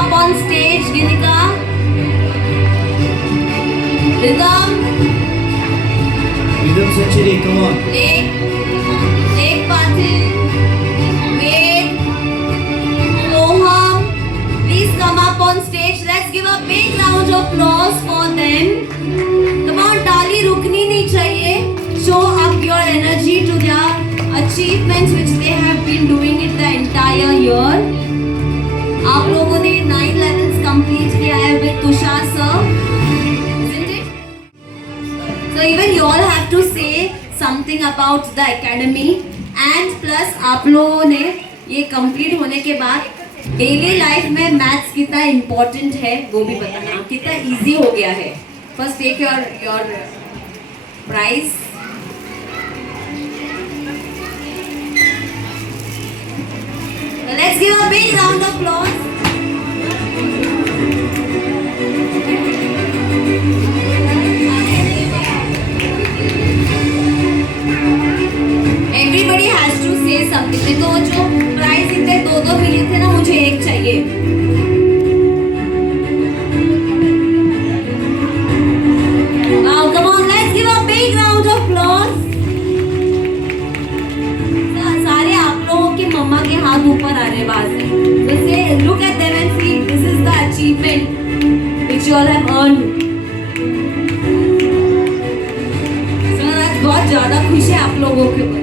up on stage, Ginika. Rhythm. Rhythm Century, come on. Lake Patil. Wade. Soham. Please come up on stage. Let's give a big round of applause for them. Come on, ताली रुकनी नहीं चाहिए. Show up your energy to their achievements which they have been doing it the entire year. आप लोगों ने 9 levels complete किया है with Tushar sir, isn't it? So even you all have to say something about the academy and plus आप लोगों ने ये complete होने के बाद डेली लाइफ में मैथ्स कितना इम्पोर्टेंट है वो भी बताना, कितना इजी हो गया है. First take your prize. Let's give a big round of applause. Everybody has to say something. तो जो प्राइज इतने दो मिले थे ना, मुझे एक चाहिए. Now come on, let's give a big round of applause. सारे आप लोगों के मम्मा के हाथ ऊपर आ रहे बाहर से. So say, look at them and see, this is the achievement which you all have earned. So that's बहुत ज़्यादा खुश है आप लोगों के ऊपर.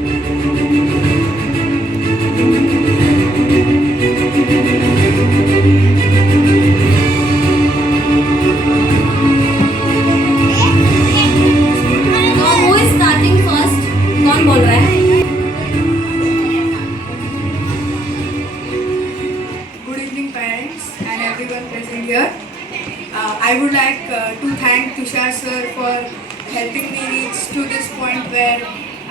So who is starting first? कौन बोल रहा है? Here. I would like to thank Tushar sir for helping me reach to this point where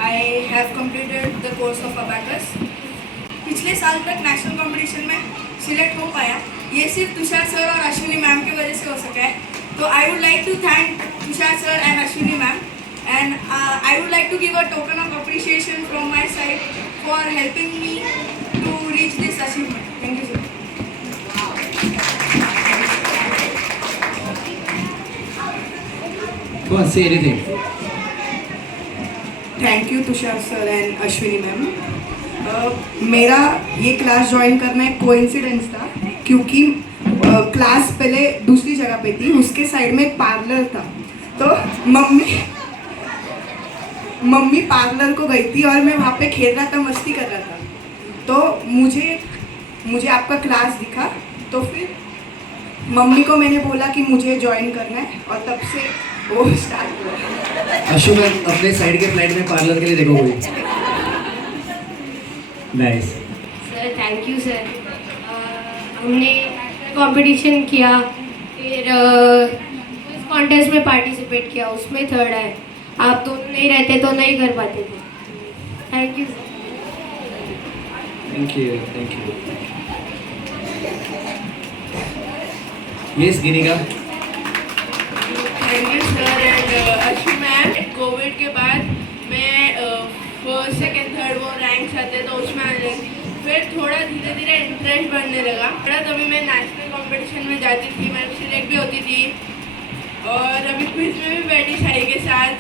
I have completed the course of Abacus. पिछले साल तक नेशनल कंपटीशन में सिलेक्ट हो पाया, ये सिर्फ तुषार सर और अश्विनी मैम की वजह से हो सका है. तो I would like to thank Tushar sir and Ashwini ma'am, and I would like to give a token of appreciation from my side for helping me to reach this achievement. Thank you sir. Go on, say anything. Thank you Tushar sir and Ashwini ma'am. मेरा ये class join करना एक coincidence था, क्योंकि class पहले दूसरी जगह पे थी, उसके साइड में एक पार्लर था. तो मम्मी पार्लर को गई थी और मैं वहाँ पे खेल रहा था, मस्ती कर रहा था. तो मुझे आपका क्लास दिखा, तो फिर मम्मी को मैंने बोला कि मुझे ज्वाइन करना है, और तब से वो स्टार्ट हुआ. अशु मैम अपने साइड के फ्लाइट में पार्लर के लिए देखो कोई. Nice sir, thank you sir. हमने कंपटीशन किया, फिर क्विज कॉन्टेस्ट में पार्टिसिपेट किया, उसमें थर्ड आए. आप दोनों नहीं रहते तो नहीं कर पाते थे. Thank you sir. Thank you. Yes Ginika. Thank you sir and Ashwini ma'am. Covid के बाद मैं फर्स्ट सेकेंड थर्ड वो रैंक्स आते तो उसमें आने लगी. फिर थोड़ा धीरे धीरे इंटरेस्ट बढ़ने लगा. तभी मैं नेशनल कंपटीशन में जाती थी, मैं सिलेक्ट भी होती थी, और अभी क्विज में भी बैठी शाही के साथ.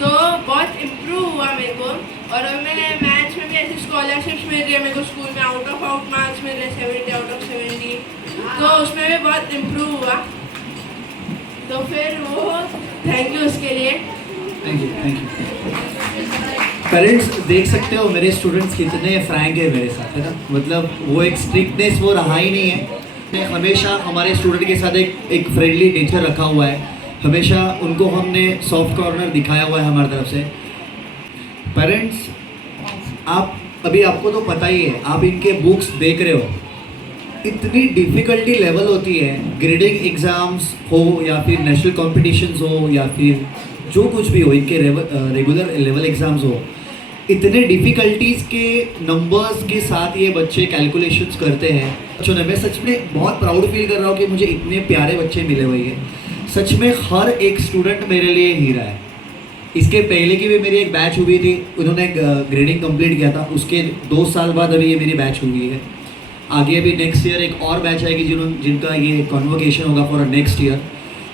तो बहुत इम्प्रूव हुआ मेरे को, और मैं मैथ्स में भी ऐसी स्कॉलरशिप्स मिल रही है मेरे को स्कूल में. आउट ऑफ मार्क्स मिल रहे 70 आउट ऑफ 70. तो उसमें भी बहुत इम्प्रूव हुआ. तो फिर वो थैंक यू उसके लिए. Thank you. पेरेंट्स देख सकते हो मेरे स्टूडेंट्स कितने फ्रैंक है मेरे साथ, है ना. मतलब वो एक स्ट्रिक्टनेस वो रहा ही नहीं है. हमेशा हमारे स्टूडेंट के साथ एक फ्रेंडली नेचर रखा हुआ है. हमेशा उनको हमने सॉफ्ट कॉर्नर दिखाया हुआ है हमारी तरफ से. पेरेंट्स आपको तो पता ही है, आप इनके बुक्स देख रहे हो, इतनी डिफ़िकल्टी लेवल होती है. ग्रेडिंग एग्ज़ाम्स हो या फिर नेशनल कॉम्पिटिशन्स हो या फिर जो कुछ भी हो, इनके रेगुलर लेवल एग्ज़ाम्स हो, इतने डिफ़िकल्टीज़ के नंबर्स के साथ ये बच्चे कैलकुलेशंस करते हैं. अच्छा, मैं सच में बहुत प्राउड फील कर रहा हूँ कि मुझे इतने प्यारे बच्चे मिले हुए हैं. सच में हर एक स्टूडेंट मेरे लिए हीरा है. इसके पहले की भी मेरी एक बैच हुई थी, उन्होंने ग्रेडिंग कंप्लीट किया था, उसके 2 साल बाद अभी ये मेरी बैच हुई है. आगे भी नेक्स्ट ईयर एक और बैच आएगी जिनका ये कॉन्वोकेशन होगा फॉर नेक्स्ट ईयर।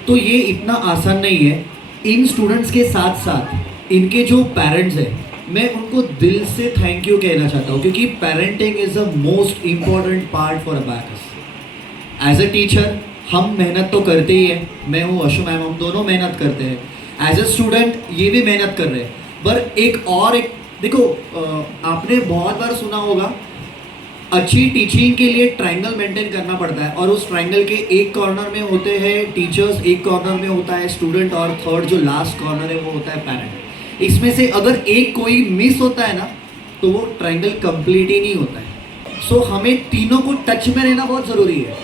तो ये इतना आसान नहीं है। इन स्टूडेंट्स के साथ साथ इनके जो पेरेंट्स हैं, मैं उनको दिल से थैंक यू कहना चाहता हूँ, क्योंकि parenting is the most important part for abacus. As a teacher हम मेहनत तो करते ही हैं, मैं हूँ अशु मैम, हम दोनों मेहनत करते हैं। एज अ स्टूडेंट ये भी मेहनत कर रहे हैं। पर एक देखो, आपने बहुत बार सुना होगा, अच्छी टीचिंग के लिए ट्रायंगल मेंटेन करना पड़ता है, और उस ट्रायंगल के एक कॉर्नर में होते हैं टीचर्स, एक कॉर्नर में होता है स्टूडेंट, और थर्ड जो लास्ट कॉर्नर है वो होता है पेरेंट। इसमें से अगर एक कोई मिस होता है ना, तो वो ट्रायंगल कंप्लीट ही नहीं होता है। सो हमें तीनों को टच में रहना बहुत ज़रूरी है।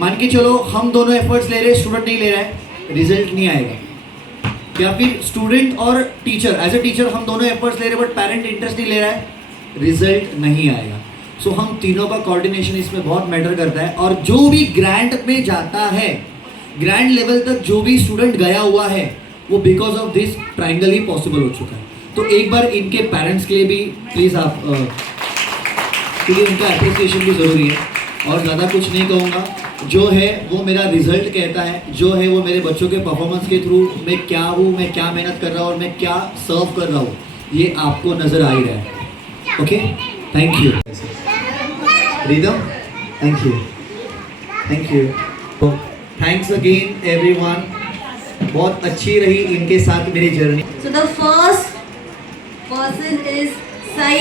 मान के चलो हम दोनों एफर्ट्स ले रहे हैं, स्टूडेंट नहीं ले रहा है, रिजल्ट नहीं आएगा। या फिर स्टूडेंट और टीचर, एज अ टीचर हम दोनों एफर्ट्स ले रहे हैं बट पेरेंट इंटरेस्ट नहीं ले रहा है, रिजल्ट नहीं आएगा। सो हम तीनों का कोऑर्डिनेशन इसमें बहुत मैटर करता है। और जो भी ग्रैंड में जाता है, ग्रैंड लेवल तक जो भी स्टूडेंट गया हुआ है, वो because of this triangle he possible हो चुका है। तो एक बार इनके पेरेंट्स के लिए भी प्लीज़ आप, क्योंकि उनका अप्रिसिएशन भी ज़रूरी है। और ज़्यादा कुछ नहीं कहूँगा, जो है वो मेरा रिजल्ट कहता है, जो है वो मेरे बच्चों के परफॉर्मेंस के थ्रू मैं क्या हूँ, मैं क्या मेहनत कर रहा हूँ और मैं क्या सर्व कर रहा हूँ, ये आपको नज़र आ ही रहा है। Okay, thank you rhythm, thank you, thank you, thanks again everyone. बहुत अच्छी रही इनके साथ मेरी journey. So the first person is Sai.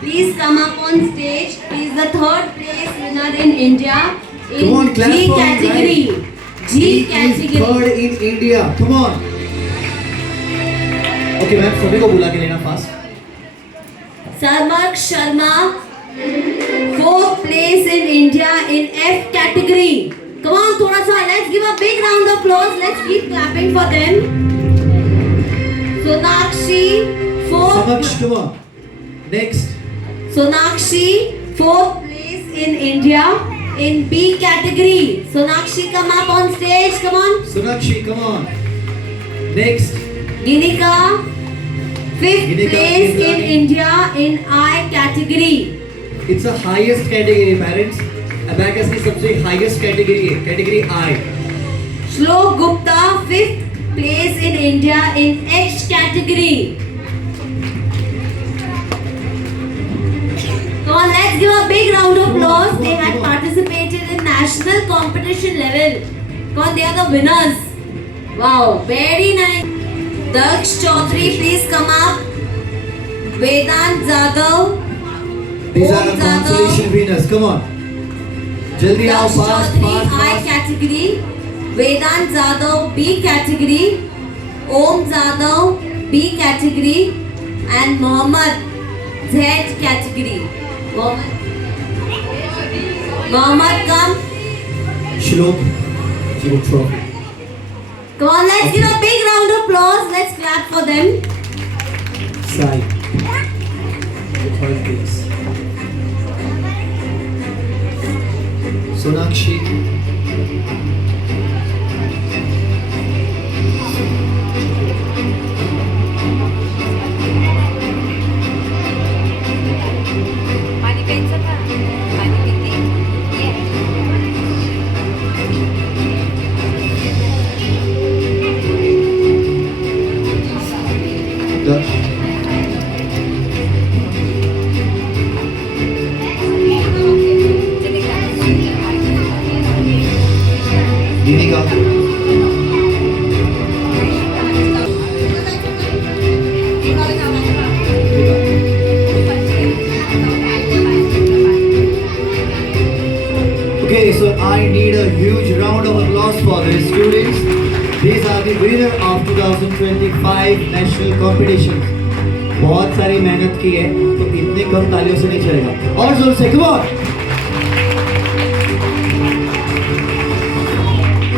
Please come up on stage. He is the third place winner in India in Come on, clap G for him, category. G He is category. third in India. Come on. Okay, ma'am सभी को बुला के लेना fast. Sarmak Sharma, fourth place in India in F category. Come on, थोड़ा सा, let's give a big round of applause. Let's keep clapping for them. Sonakshi, fourth. समक्ष, come on. Next. Sonakshi, fourth place in India in B category. Sonakshi, come up on stage. Come on. Sonakshi, come on. Next. Ginika, fifth Ginika place is in running. India in I category. It's the highest category, parents. Abacus की सबसे highest category है, category I. Shlok Gupta, fifth place in India in H category. Come on, let's give a big round of applause. They had participated in national competition level. Come on, they are the winners. Wow, very nice. Daksh Chaudhary, please come up. Vedant Jadhav. These are Om the Jadhav. consolation winners. Come on. जल्दी आओ, Daksh fast Chaudhary, fast I fast. category. Vedant Jadhav, B category. Om Jadhav, B category. And Mohammed, Z category. Mohammed, come. श्लोक, श्लोक trophy. Come on, let's give a big round of applause. Let's clap for them. Sai. The third place. Sonakshi. पानी प्यायचं का? पाणी पिते? ये. Daksh. Ginika. Okay, so I need a huge round of applause for these students. These are the winner of 2025 national competitions. बहुत सारी मेहनत की है, तो इतने कम तालियों से नहीं चलेगा, और जोर से, come on!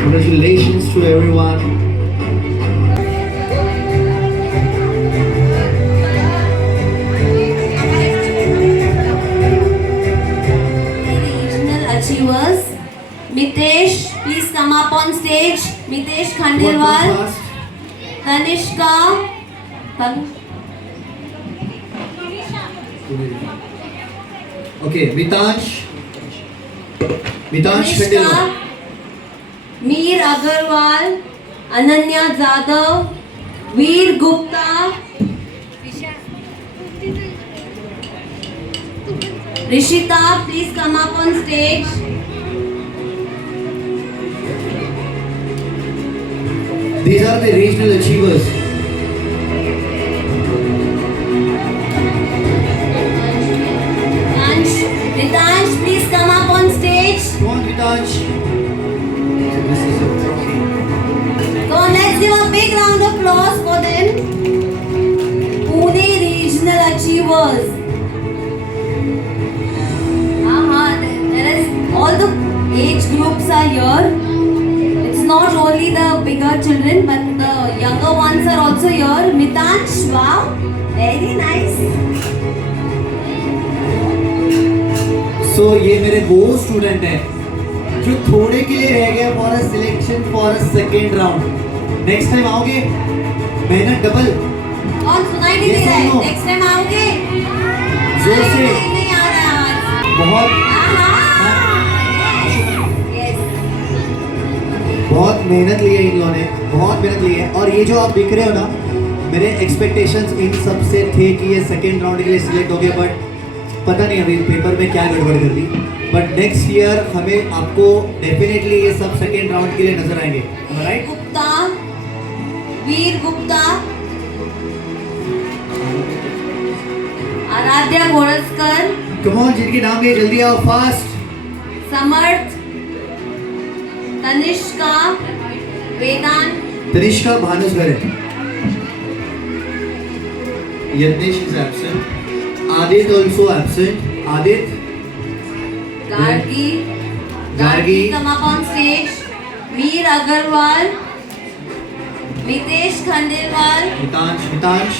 Congratulations to everyone. Regional achievers. Mitesh, please come up on stage. Mitesh Khandelwal. What was Tanishka. Okay, Mitansh, Mitansh Tanishka, Khandelwal, Mir Agarwal, Ananya Jadhav, Veer Gupta, Rishita, please come up on stage. these are the regional achievers. Ritansh, please come up on stage. Come on, Mitansh. So this is a trophy. So let's give a big round of applause for them. Pune Regional Achievers. There is all the age groups are here. It's not only the bigger children, but the younger ones are also here. Mitansh, wow, very nice. So ये मेरे वो student हैं जो थोड़े के लिए रह गए for a selection for a second round. Next time आओगे, मेहनत डबल. और सुनाई नहीं दे रहा है. नेक्स्ट टाइम आओगे. जोर से. नहीं आ रहा है आज. बहुत Yes. बहुत मेहनत ली है इन लोगों ने, बहुत मेहनत ली है. और ये जो आप दिख रहे हो ना, मेरे एक्सपेक्टेशंस इन सब से थे कि ये सेकेंड राउंड के लिए सिलेक्ट हो गए, बट पता नहीं अभी पेपर में क्या गड़बड़ कर दी. बट नेक्स्ट ईयर हमें आपको डेफिनेटली ये सब सेकेंड राउंड के लिए नजर आएंगे. Right? Gupta, Veer Gupta, Aaradhya Ghodaskar, come on, जिनके नाम है जल्दी आओ, fast. Samarth, Tanishka, Vedant, Tanishka Bhanusagare, Yagnesh is absent, Aditya also absent. Aditya, Gargi, Gargi, come up on stage. Veer Agarwal, Mitesh Khandelwal, Mitansh.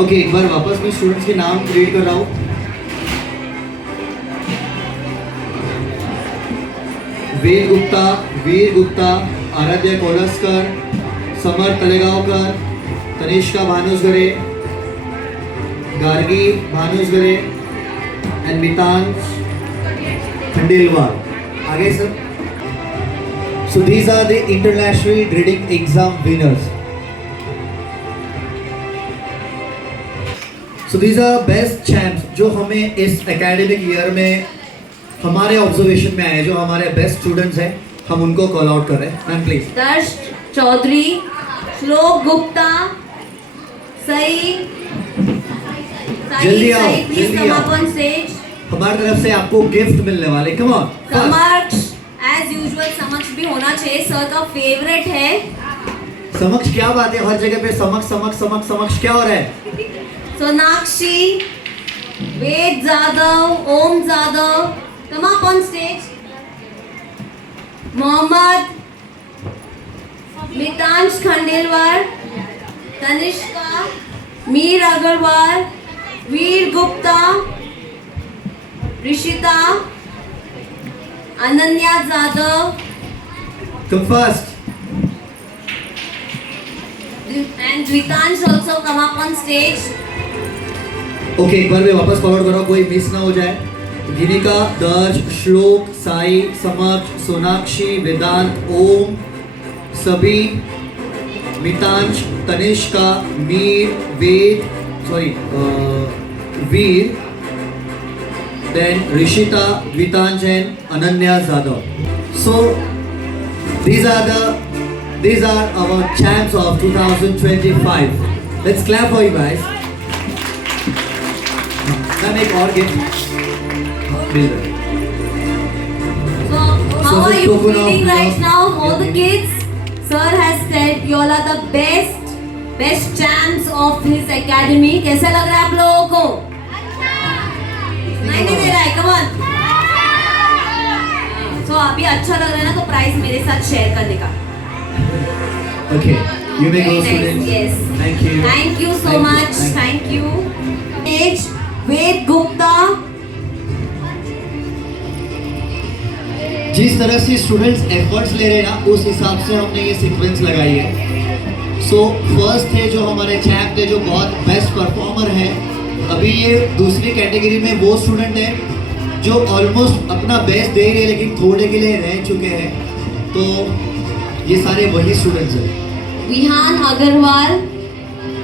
Okay, एक बार वापस मैं स्टूडेंट्स के नाम रीड कर रहा हूँ. वीर गुप्ता, आराध्या कोलस्कर, समर तलेगांवकर, तनिष्का भानुसगरे, गार्गी भानुसगरे एंड मितांश खंडेलवाल. आगे sir. So these are the international grading exam winners. So these are best champs जो हमें इस एकेडमिक ईयर में हमारे ऑब्जर्वेशन में आए, जो हमारे बेस्ट स्टूडेंट्स हैं, हम उनको कॉल आउट कर रहे हैं. Ma'am please. दर्श चौधरी, श्लोक गुप्ता, सई, जल्दी आओ, प्लीज जल्दी कम आओ. Up on stage. हमारी तरफ से आपको गिफ्ट मिलने वाले. Come on. समक्ष, एज यूजुअल समक्ष भी होना चाहिए, सर का फेवरेट है. समक्ष क्या बात है, हर जगह पे समक्ष समक्ष समक्ष समक्ष क्या हो रहा है. Sonakshi, Ved Jadhav, Om Jadhav, come up on stage. Mohammed, Mitansh Khandelwal, Tanishka, Meer Agarwal, Veer Gupta, Rishita, Ananya Jadhav, come first. and Ritansh also come up on stage. Okay, एक बार मैं वापस फॉरवर्ड कर रहा हूँ, कोई मिस ना हो जाए. गिनिका, दर्श, श्लोक, साई, समक्ष, सोनाक्षी, वेदांत, ओम, सभी, मितांश, तनिष्का, मीर, वेद, वीर, then Rishita, Vitanj and Ananya Zadav. So these are our champs of 2025. Let's clap for you guys. Then एक और gift. So how are you feeling right now, all the kids? Sir has said you all are the best champs of his academy. कैसा लग रहा है आप लोगों को? नहीं दे रहा है, come on. So अभी अच्छा लग रहा है ना, तो प्राइस मेरे साथ शेयर करने का. Okay, you may go, Very nice, students. yes. Thank you. Thank you so much. Thank you. Stage Ved Gupta. जिस तरह से स्टूडेंट्स एफर्ट्स ले रहे हैं ना, उस हिसाब से हमने ये सीक्वेंस लगाई है. सो फर्स्ट थे जो हमारे चैम्प थे, जो बहुत बेस्ट परफॉर्मर है. अभी ये दूसरी कैटेगरी में वो स्टूडेंट है जो ऑलमोस्ट अपना बेस्ट दे रहे हैं लेकिन थोड़े के लिए रह चुके हैं, तो ये सारे वही स्टूडेंट्स हैं। विहान अग्रवाल,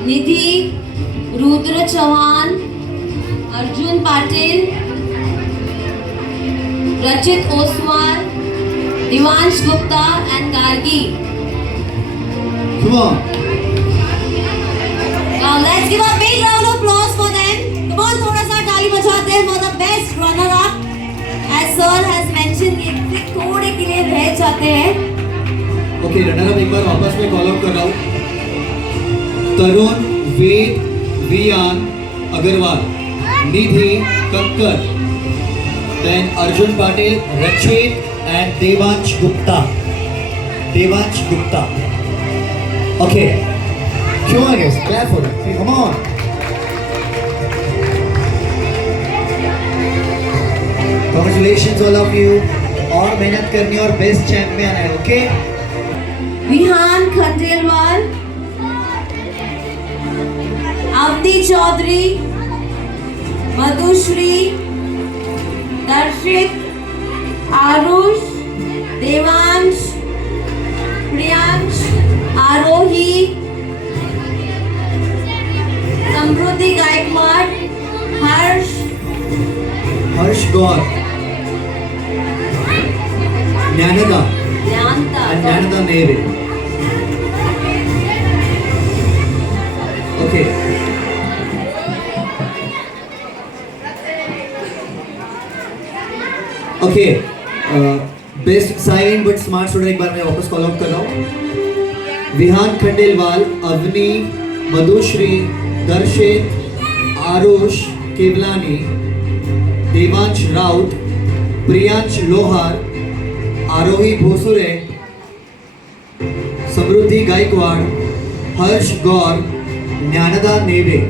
निधि, रुद्र चौहान, अर्जुन पाटिल, रचित Oswal, Divansh Gupta and Gargi. Come on. Now let's give a big round of applause for them. Come on, थोड़ा सा ताली बजाते हैं for the best runner up. As sir has mentioned, ये थोड़े के लिए रह जाते हैं. ओके, रनर अप एक बार वापस में कॉल आउट कर रहा हूँ। तरुण, वेद, वियान अग्रवाल, निधि कक्कर, देन अर्जुन पाटिल, रचित एंड देवांश गुप्ता. देवांश गुप्ता. ओके, क्यों आ गए? Clap for that. Come on. Congratulations all of you. और मेहनत करनी और बेस्ट चैंप में आना है. ओके, विहान खंडेलवाल, अवधि Chaudhary, Madhushree, Darshit, Aarush, Devansh, Priyansh, Aarohi, Samruddhi Gaikwad, Harsh, Harsh Gaur, Gyanada Gyanta, Nere. Okay, okay, best silent but smart student एक बार मैं वापस कॉल आउट कर रहा हूँ. Vihaan Khandelwal, Avani, Madhushree, Darshit, Aarush Kewalani, Devansh Raut, Priyansh Lohar, Aarohi Bhosure, Samruddhi Gaikwad, Harsh Gaur, Gyanada Neve.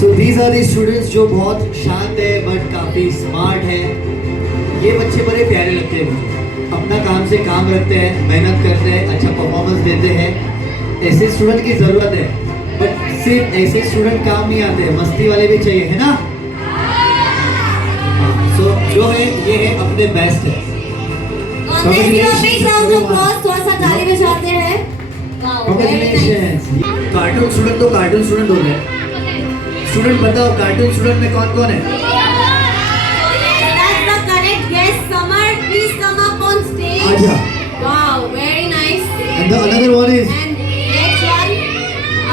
So these are the students जो बहुत शांत है बट काफ़ी स्मार्ट है. ये बच्चे बड़े प्यारे लगते हैं मुझे. अपना काम से काम रखते हैं, मेहनत करते हैं, अच्छा परफॉर्मेंस देते हैं. ऐसे स्टूडेंट की ज़रूरत है. बट सिर्फ ऐसे स्टूडेंट काम नहीं आते, मस्ती वाले भी चाहिए, है ना? सो जो है ये है अपने बेस्ट है. let's give a big round of applause. थोड़ा सा ताली बजाते हैं. Wow, very nice. Congratulations. Cartoon student तो कार्टून स्टूडेंट हो गए. स्टूडेंट बताओ कार्टून स्टूडेंट में कौन कौन है? That's the correct guess. Samar, please come up on stage. आजा. Wow, very nice. And the another one is And next one.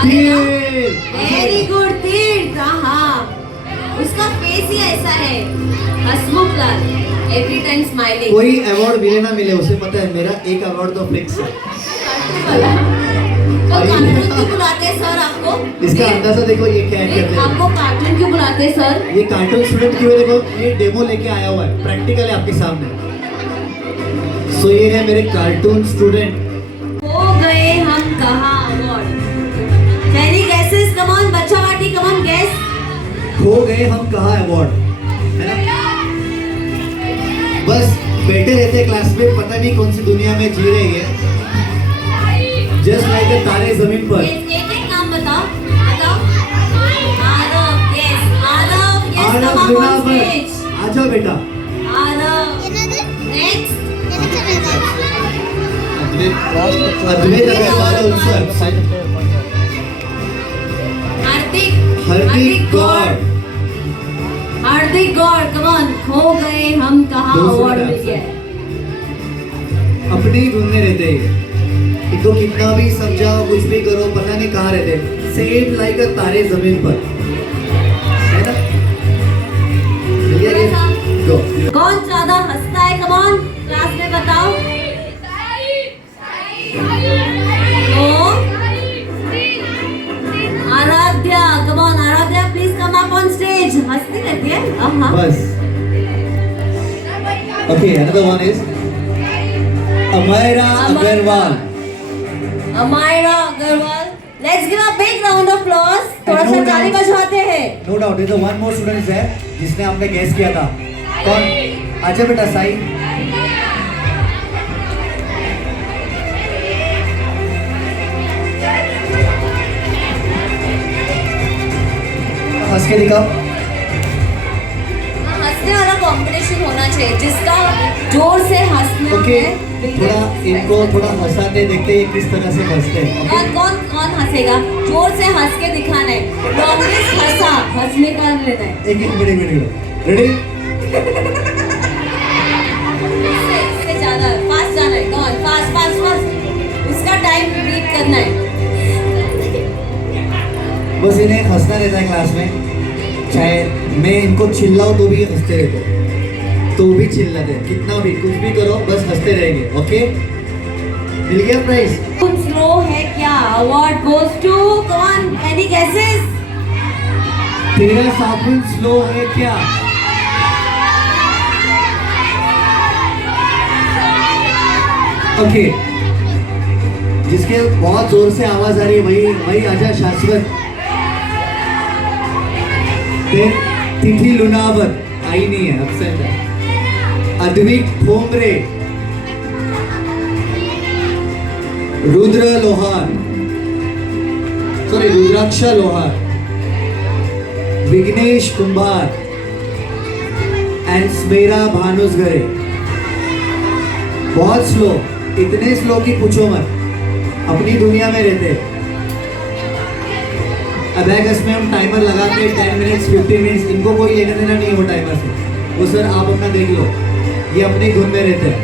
Tir. Very good, Tir. हाँ, उसका फेस ही ऐसा है. हसमुख लाल. Every time smiling. कोई अवार्ड मिले ना मिले उसे पता है मेरा एक अवार्ड तो फिक्स है. तो कार्टून क्यों बुलाते हैं सर आपको? इसका अंदाजा देखो ये क्या करते हैं. आपको कार्टून क्यों बुलाते हैं सर? ये कार्टून स्टूडेंट की वजह देखो ये डेमो लेके आया हुआ है, प्रैक्टिकल है आपके सामने. सो ये है मेरे कार्टून स्टूडेंट. हो गए हम कहाँ award. Any guesses? Come on, बच्चा पार्टी, come on, guess. खो गए हम कहाँ अवार्ड, है ना? बस बैठे रहते क्लास में, पता नहीं कौन सी दुनिया में जी रहे हैं. जस्ट लाइक तारे जमीन पर. एक नाम बताओ. Aarav, yes, come up on जुनाबर, stage. आ जाओ बेटा. Aarav. Next. Advaita Agarwal also. Hardik Gaur. Hardik Gaur, come on. खो गए हम कहाँ अवार्ड मिल गया. अपने ही ढूंढने रहते हैं. इनको कितना भी समझाओ कुछ भी करो पता नहीं कहाँ रहते. सेम लाइक तारे जमीन पर, है ना? Go. कौन ज्यादा हंसता है? Come on, क्लास में बताओ. Aaradhya, come on, Aaradhya, please come up on stage. हंसती रहती है. बस. Okay, another one is Amayra Agarwal. Amayra Agarwal. Let's give a big round of applause. थोड़ा सा ताली बजवाते हैं. No doubt, there's one more student है जिसने हमने गैस किया था. कौन? आजा बेटा साई. हंस के दिखाओ. हंस हंसने वाला कंपटीशन होना चाहिए जिसका जोर से हंसना ओके है। थोड़ा इनको थोड़ा हंसाते देखते हैं किस तरह से हंसते हैं ओके कौन कौन कौन हंसेगा? जोर से हंस के दिखाना है। लॉन्गेस्ट हंसा हंसने का लेना है। एक मिनट रेडी इससे ज्यादा फास्ट जाना है। कौन फास्ट फास्ट फास्ट उसका टाइम बीट करना है। बस इन्हें हंसना रहता है क्लास में चाहे मैं इनको चिल्लाऊं तो भी हंसते रहते हैं तो भी चिल्लाते हैं कितना भी कुछ भी करो बस हंसते रहेंगे ओके मिल गया प्राइस स्लो है क्या? अवार्ड गोज टू कौन? Any guesses? तेरा साबुन स्लो है क्या ओके जिसके बहुत जोर से आवाज आ रही है वही वही आजा शाश्वत फिर तिथि लुनावत आई नहीं है अपसेंट है अद्विक ठोंबरे रुद्र लोहार सॉरी रुद्राक्षा लोहार विघ्नेश कुंभार एंड स्मेरा भानुसगरे बहुत स्लो इतने स्लो कि पूछो मत अपनी दुनिया में रहते अबैगस में हम टाइमर लगाते हैं 10 मिनट्स 15 मिनट्स इनको कोई लेना देना नहीं हो टाइमर से वो सर आप अपना देख लो ये अपने धुन में रहते हैं